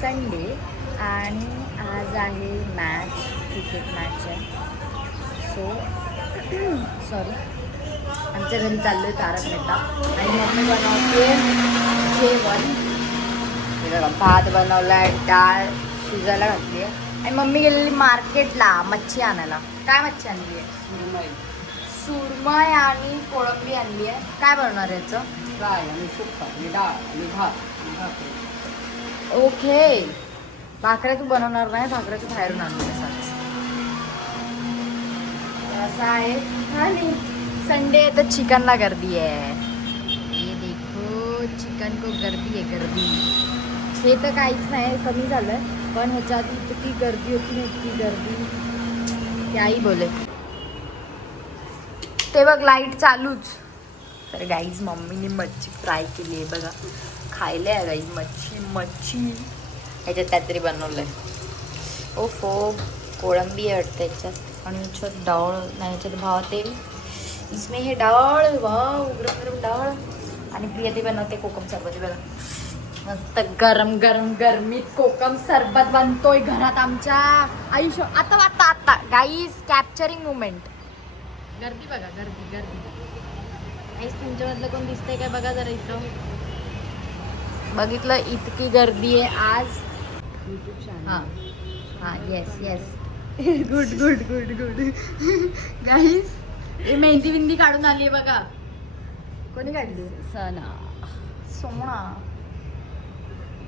Sunday आणि आज आहे मॅच, क्रिकेट मॅच आहे. सो सॉरी, आमच्या घरी चाललो आहे तारक मेहता आणि मम्मी बनवते जेवण. भात बनवला आहे, डाळ शिजायला घातली आहे आणि मम्मी गेलेली मार्केटला मच्छी आणायला. काय मच्छी आणली आहे? सुरमई आणि कोळंबी आणली आहे. काय बनवणार आहे याचं? फ्राय आणि सुक्का आणि डाळ आणि भात. ओके. भाकऱ्या तू बनवणार नाही, भाकऱ्या तू बाहेरून आणणार असं आहे. आणि संडे आहे तर चिकनला गर्दी आहे. ये देखो, चिकन को गर्दी आहे, गर्दी. हे तर काहीच नाही, कमी झालंय, पण ह्याच्या आधी इतकी गर्दी होती ना, इतकी गर्दी त्याही बोले. ते बघ लाईट चालूच. तर गाईज मम्मीने मच्छी फ्राय केली आहे बघा, खायला आहे गाईज मच्छी. ह्याच्यात काहीतरी बनवलं आहे. ओफो, कोळंबी आहे वाटतं ह्याच्यात आणि ह्याच्यात डाळ नाही, ह्याच्यात भात आहे. इसमें हे डाळ, वाव गरम गरम डाळ. आणि प्रिया ते बनवते कोकम सरबत. बघा मस्त गरम गरम गरमीत कोकम सरबत बनतोय घरात आमच्या. आयुष्य आता आता आता गाईज कॅप्चरिंग मुमेंट. गर्दी बघा, गर्दी गर्दी. काहीच तुमच्यामधलं कोण दिसतंय काय बघा जरा इथं. बघितलं इतकी गर्दी आहे आज. हां हां, yes yes, good good good good. Guys हे मेहंदी बिंदी काढून आली आहे बघा. कोणी काढली? सना सोना.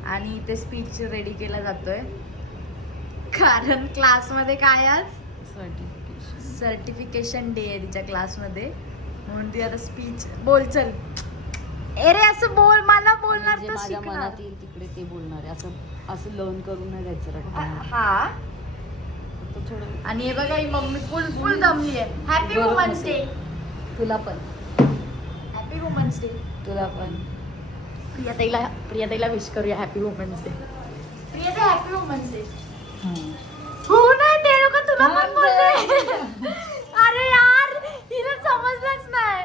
आणि इथे स्पीच रेडी केला जातोय कारण क्लासमध्ये काय आज सर्टिफिकेशन डे आहे तिच्या क्लासमध्ये, म्हणून ती आता स्पीच बोल. चल अरे असं बोल, मला बोलणार तर माझ्या शिकणार. मनात येईल तिकडे ते बोलणार आहे. असं असं लर्न करून नाही द्यायचं रट्टा. हा. थोडं. आणि हे बघा ही मम्मी फुल दमली आहे. Happy women's day. तुला पण हॅपी वुमन्स डे. तुला पण. प्रियाताईला विश करूया happy women's day. Priyatai happy women's day. हो नाही, ते लोक तुला पण बोलले. अरे यार, हिला समजलंच नाही.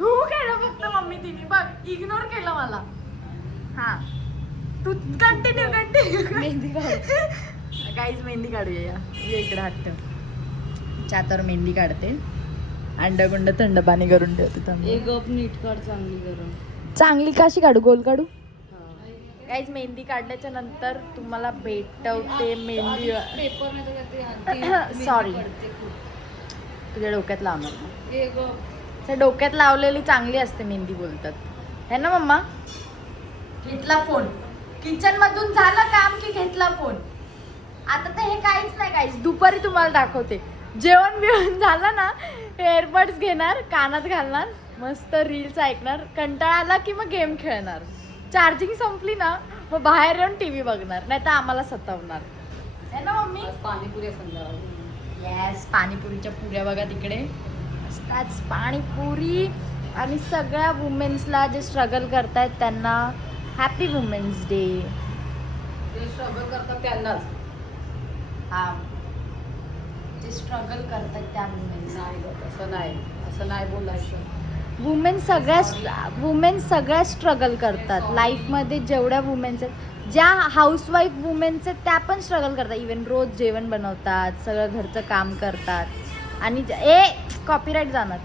हो केलं फक्त मम्मी तिने, बघ इग्नोर केलं मला. हा तू कंटिन्यू मेहंदी काढ. काहीच मेहंदी काढूया या. ये इकडे हट्ट. चातर मेहंदी काढते. अंडकुंड थंड पाणी करून ठेवते. एक गप नीट काढ, चांगली करून. चांगली कशी काढू? गोल काढू? काहीच मेहंदी काढल्याच्या नंतर तुम्हाला भेटवते मेहंदी. पेपर नाही. सॉरी, तुझ्या डोक्यात लावणार ना. त्या डोक्यात लावलेली चांगली असते मेहंदी बोलतात है ना मम्मा. घेतला फोन, किचन मधून झालं काम की घेतला फोन. आता तर हे काहीच नाही, काहीच दुपारी तुम्हाला दाखवते. जेवण बिवण झालं ना, एअरबड्स घेणार, कानात घालणार, मस्त रील्स ऐकणार, कंटाळा आला की मग गेम खेळणार. चार्जिंग संपली ना मग बाहेर येऊन टीव्ही बघणार, नाही तर आम्हाला सतावणार है ना मम्मी. पाणीपुरी संध्याकाळी. येस, पाणीपुरीच्या पुऱ्या बघा तिकडे असतात. पाणीपुरी. आणि सगळ्या वुमेन्सला जे स्ट्रगल करतायत त्यांना हॅपी वुमेन्स डे. जे स्ट्रगल करतात त्यांनाच. हा, जे स्ट्रगल करतात त्या वुमेन्स. नाही गं, असं नाही बोलायचं. वुमेन्स सगळ्या स्ट्रगल करतात लाईफमध्ये. जेवढ्या वुमेन्स आहेत, ज्या हाऊसवाईफ वुमेन्स आहेत त्या पण स्ट्रगल करतात. इवन रोज जेवण बनवतात, सगळं घरचं काम करतात. आणि कॉपीराईट जाणार.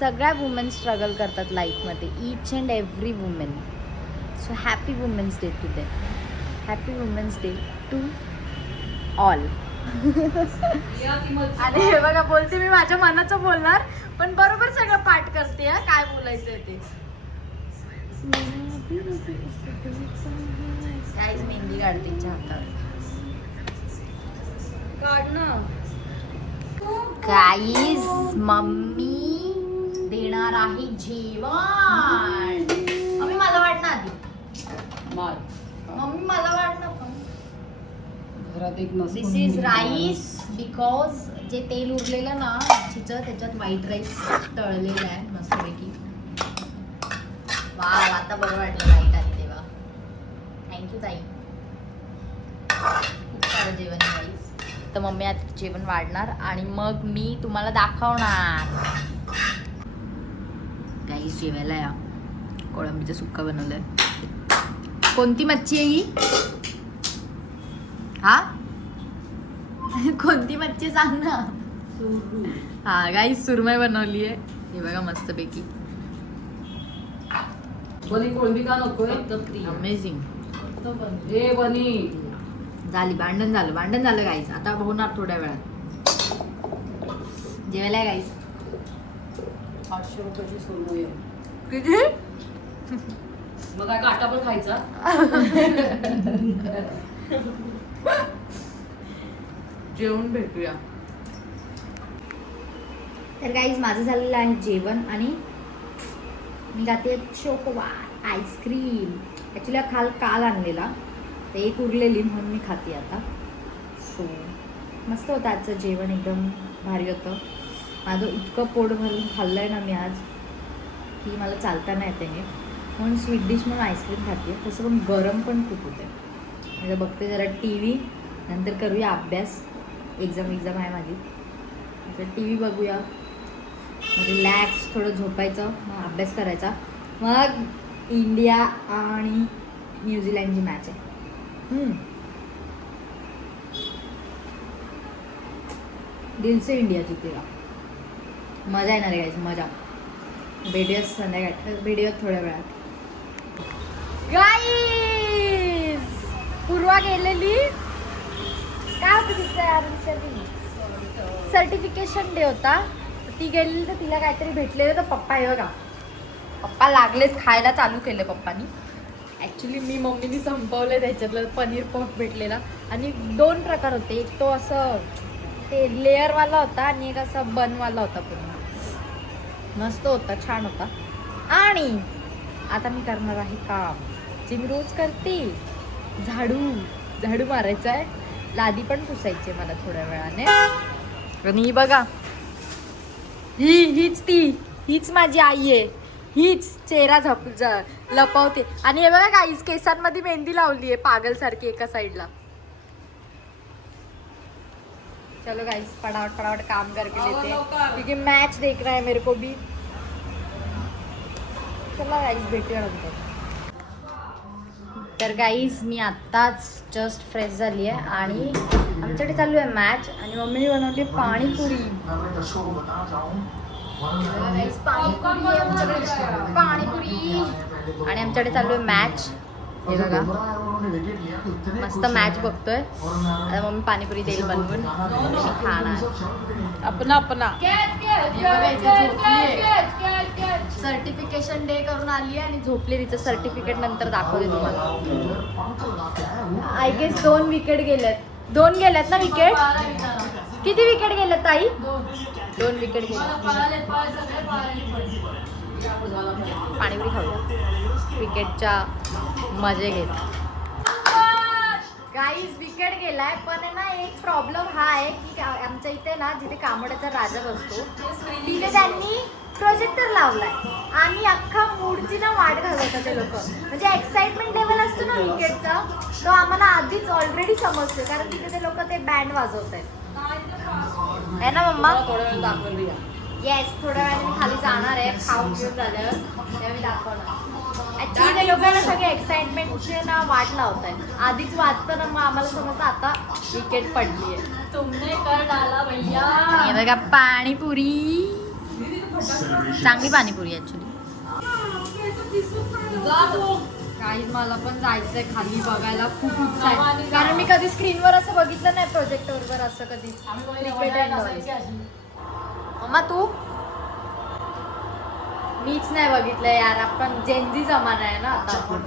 सगळ्या वुमेन्स स्ट्रगल करतात लाईफमध्ये, each and every women. So happy women's day today. Happy women's day to all. आणि हे बघा, बोलते मी माझ्या मनाचं बोलणार, पण बरोबर सगळं पाठ करते हा, काय बोलायचंय ते. काहीच मेहंदी काढते तिच्या हातावर. काढ ना. गाईज मम्मी देणार आहे जेवण. मम्मी मला वाटणार आधी. मम्मी मला वाटणार पण. घरात एक दिस इज राईस. बिकॉज जे तेल उरलेलं ना मच्छीचं, त्याच्यात व्हाईट राईस तळलेलं आहे मस्तपैकी. वाव, आता बरं वाटलं लाईट आली तेव्हा. थँक्यू ताई. खूप सारं जेवण आहे राईस. तर मम्मी आता जेवण वाढणार आणि मग मी तुम्हाला दाखवणार. गाईस जेवायला या. कोळंबीचं सुक्का बनवलंय. कोणती मच्छी आहे ही? हा कोणती मच्छी सांग ना. हा गाईस सुरमई बनवली आहे हे बघा मस्तपैकी. बनी कोळंबी का नकोय? अमेझिंग. ए बनी झाली भांडण झालं गाईस. आता होणार थोड्या वेळात. जेवायला गाईस. 500 रुपयाची सोलमई आहे. किती? मग काय काटा पण खायचा? जेवण भेटूया. तर गाईज माझं झालेलं आहे जेवण आणि मी जाते चोकोबार आईस्क्रीम. ॲक्च्युली काल आणलेला तर एक उरलेली म्हणून मी खाते आता. सो मस्त होतं आजचं जेवण, एकदम भारी होतं. माझं इतकं पोट भरून खाल्लं आहे ना मी आज की मला चालता नाही येते नीट. म्हणून स्वीट डिश म्हणून आईस्क्रीम खाते. तसं पण गरम पण खूप होते. म्हणजे बघते जरा टी व्ही, नंतर करूया अभ्यास. एक्झाम आहे माझी. तर टी व्ही बघूया, मग रिलॅक्स थोडं झोपायचं, मग अभ्यास करायचा. मग इंडिया आणि न्यूझीलंडची मॅच आहे. दिल से इंडिया जितेगा. मजा येणार आहे गाईज, मजा. भेटूया संध्याकाळी, भेटूया थोड्या वेळात. गाईज पूर्वा गेलेली काय होतं तिचं सर्टिफिकेशन डे होता. ती गेलेली तर तिला काहीतरी भेटलेलं. तर पप्पा आहे बघा, पप्पा लागलेत खायला, चालू केलं पप्पानी. ॲक्च्युली मी मम्मीनी संपवलं त्याच्यातलं पनीर पफ भेटलेला. आणि 2 प्रकार होते, एक तो असं ते लेअरवाला होता आणि एक असा बनवाला होता. पूर्ण मस्त होता, छान होता. आणि आता मी करणार आहे काम जे मी रोज करते, झाडू मारायचा आहे. लादी पण पुसायची मला थोड्या वेळाने. आणि ही बघा, हीच माझी आई आहे. हीच चेहरा लपवते. आणि हे बघा गाईस केसांमध्ये मेहंदी लावली आहे पागल सारखी एका साइडला. चलो गाइस फटाफट काम करके लेते हैं क्योंकि मैच देखना है मेरे को भी. चला गाइस भेटूया नंतर. तर गाईज मी आत्ताच जस्ट फ्रेश झाली आहे आणि आमच्याकडे चालू आहे मॅच. आणि मम्मीने बनवली पाणीपुरी. पाणीपुरी आणि आमच्याकडे चालू आहे मॅच. हे बघा मस्त मॅच बघतोय. आता मम्मी पाणीपुरी देईल बनवून, मी खाणार. अपना सर्टिफिकेशन डे करून आली आहे आणि झोपली. तिचं सर्टिफिकेट नंतर दाखवते तुम्हाला. आय गेस 2 विकेट गेल्यात. 2 गेल्यात ना विकेट? किती विकेट गेल्यात ताई? 2 विकेट गेल्यात. पाणीपुरी खाऊया, विकेटच्या मजे घेत. गाईज विकेट गेलाय, पण आहे ना एक प्रॉब्लेम हा आहे की आमच्या इथे ना जिथे कामोड्याचा राजा बसतो तिथे त्यांनी प्रोजेक्टर लावलाय आणि अख्खा मूडची ना वाट घालवतात ते लोक. म्हणजे एक्साइटमेंट लेवल असतो ना विकेटचा, तो आम्हाला आधीच ऑलरेडी समजतो, कारण तिथे ते लोक ते बँड वाजवत आहेत. है ना मम्मा? येस, थोड्या वेळाने मी खाली जाणार आहे. खाऊन घेऊन झाल्यावर तेव्हा मी दाखवणार. ऍक्च्युली ते लोकांना सगळे एक्साइटमेंटचे ना वाट लावत आहेत. आधीच वाजतं ना, मग आम्हाला समजतं आता विकेट पडली आहे. तुमने कर डाला भैया. हे बघा पाणीपुरी, चांगली पाणीपुरी ऍक्च्युली. काही मला पण जायचंय खाली बघायला, खूप उत्साह आहे. कारण मी कधी स्क्रीनवर असं बघितलं नाही, प्रोजेक्टरवर असं कधी क्रिकेट. मम्मा तू? मीच नाही बघितलं यार. आपण जेनजी जमाना आहे ना आता.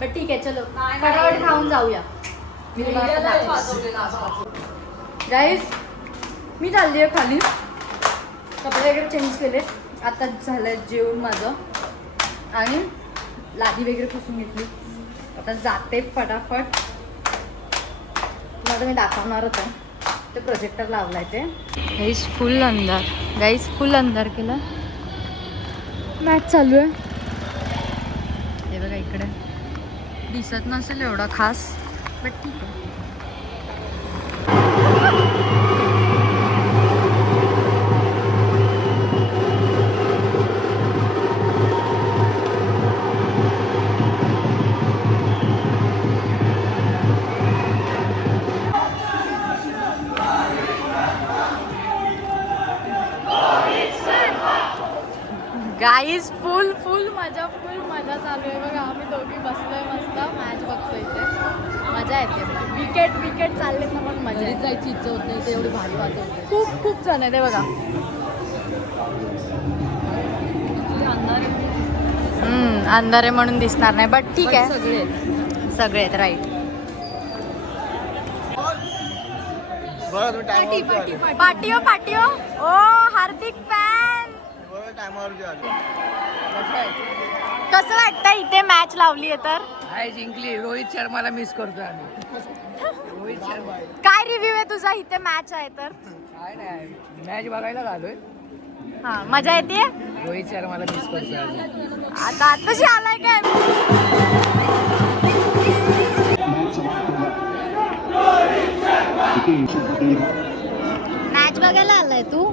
पण ठीक आहे, चलो फटाफट खाऊन जाऊया. गाईस मी चालली आहे खाली, कपडे वगैरे चेंज केले. आता झालंय जेवण माझं आणि लादी वगैरे पुसून घेतली. आता जाते फटाफट. तुम्हाला मी दाखवणार होतं ते प्रोजेक्टर लावलाय ते. गाईस फुल अंधार, गाईस फुल अंधार केला. मॅच चालू आहे. हे बघा इकडे दिसत नसेल एवढा खास, बट ठीक आहे. गाईज फुल फुल मजा चालू आहे बघा. आम्ही दोघी बसलोय मस्त मॅच बघतोय इथे. मजा येते. विकेट चाललेत ना पण मजा येते. जायची इच्छा होत नाही ते एवढी भारी वाजवते. खूप जण आहे ते बघा. अंधारे म्हणून दिसणार नाही बट ठीक आहे. सगळे आहेत राईट. पाटियो ओ हार्दिक फॅन. कसं वाटतं इथे मॅच लावली आहे तर? जिंकली. रोहित शर्माला मिस करतोय आम्ही. रोहित शर्मा काय रिव्ह्यू आहे तुझा? इथे मॅच आहे तर काय नाही मॅच बघायला आलोय. हा मजा येते. रोहित शर्माला मिस करतोय आम्ही. आता आताशी आलाय काय? मॅच बघायला आलाय तू?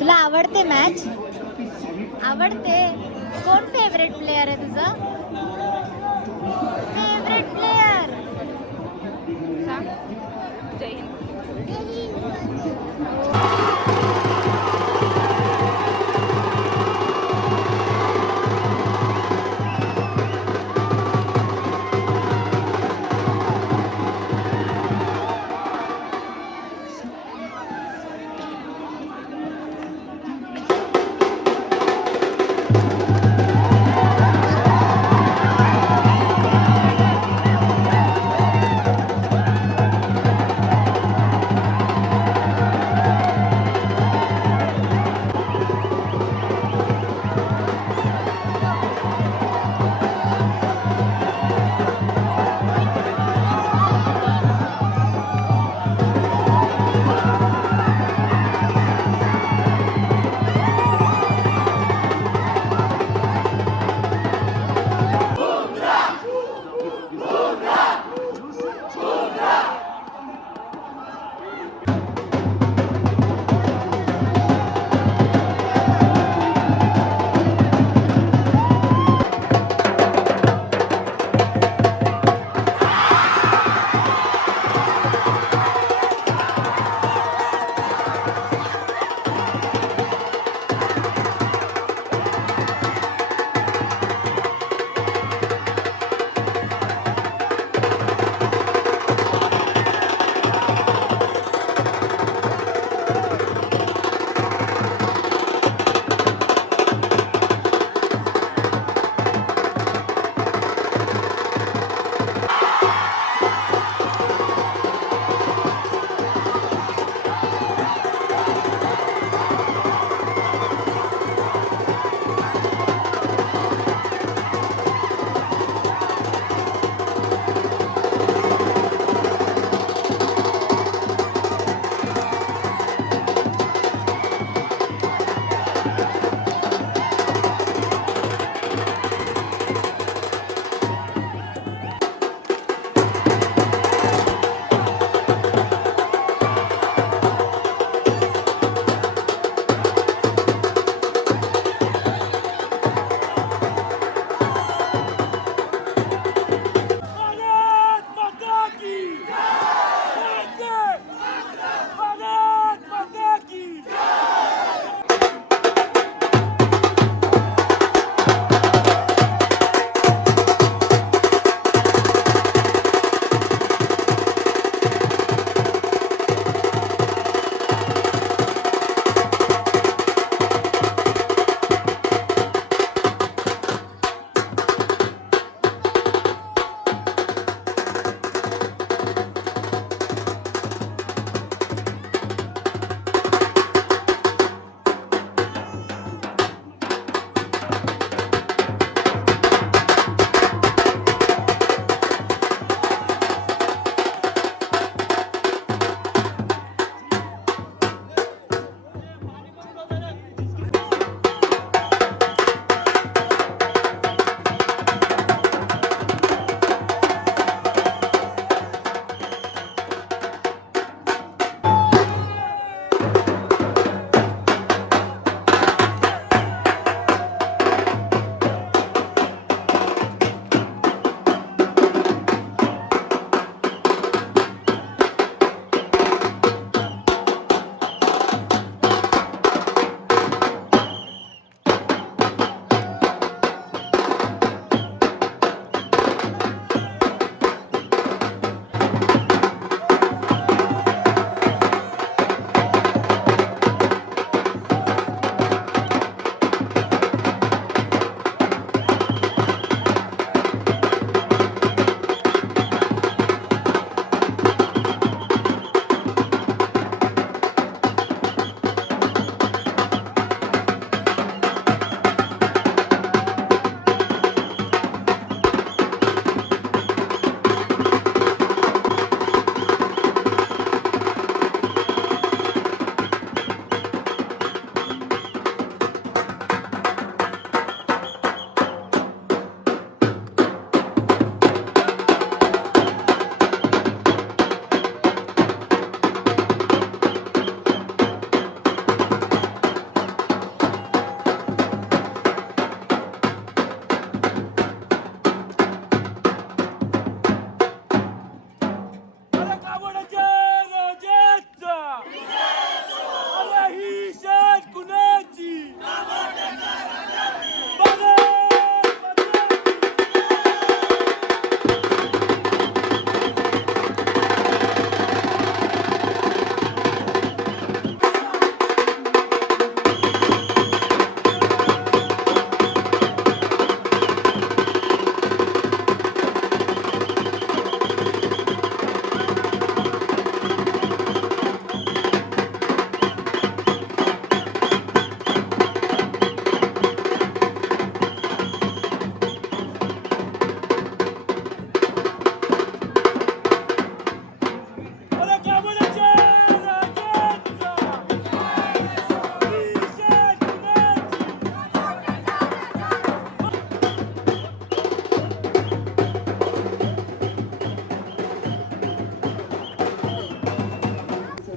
तुला आवडते मॅच? आवडते. कोण फेवरेट प्लेयर आहे तुझा? फेवरेट प्लेयर सांग. जय हिंद.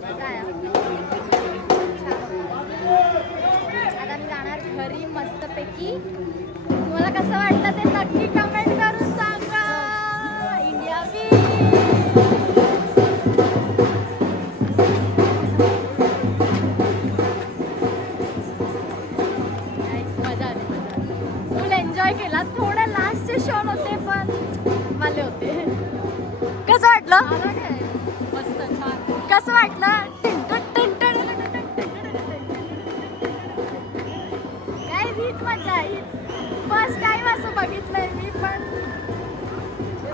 मजा आहे. आता मी जाणार घरी मस्तपैकी. तुम्हाला कसं वाटलं ते नक्की कमेंट करून सांगा. इंडिया मजा आली. फुल एन्जॉय केला. थोडे लास्टचे शॉट होते पण माले होते. कसं वाटलं? मला काय मस्त छान. कसं वाटलं? काय हीच मजा हीच. फर्स्ट टाइम असं बघितलंय मी पण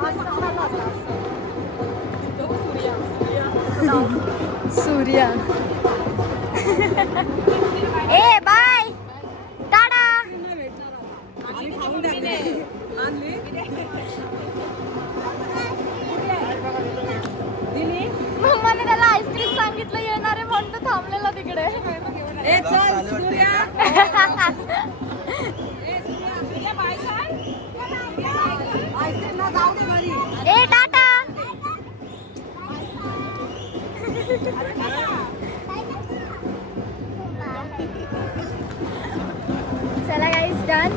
असं मला असं. सूर्या ए बाय टाटा. मम्माने त्याला आईस्क्रीम सांगितलं येणार आहे म्हणून तो थांबलेला तिकडे. ए टाटा. चला guys done.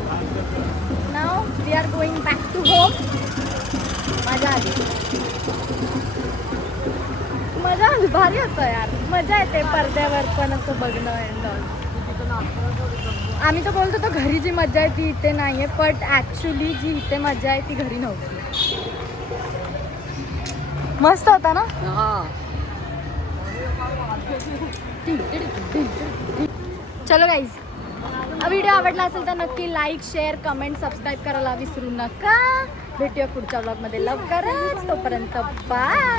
Now we are going back to home. मजा आली. मजा आली. भारी होतं यार. मजा येते पडद्यावर पण असं बघणं. आम्ही तर बोलतो तर घरी जी मजा आहे ती इथे नाही आहे. बट ॲक्च्युली जी इथे मजा आहे ती घरी नव्हती. मस्त होता ना. चलो गाईज, व्हिडिओ आवडला असेल तर नक्की लाईक शेअर कमेंट सबस्क्राईब करायला विसरू नका. भेटूया पुढच्या ब्लॉगमध्ये लवकरच. तोपर्यंत बाय.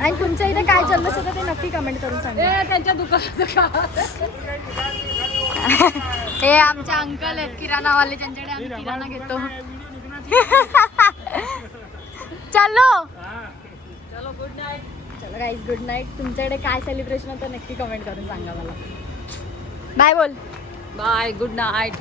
आणि तुमच्या इथे काय चाललं असेल तर ते नक्की कमेंट करून सांगा. त्यांच्या दुकानाचं हे आमचे अंकल आहेत किराणावाले, ज्यांच्याकडे आम्ही किराणा घेतो. चलो चलो गाईज गुड नाईट. तुमच्याकडे काय सेलिब्रेशन होतं नक्की कमेंट करून सांगा मला. बाय बोल. Bye good night.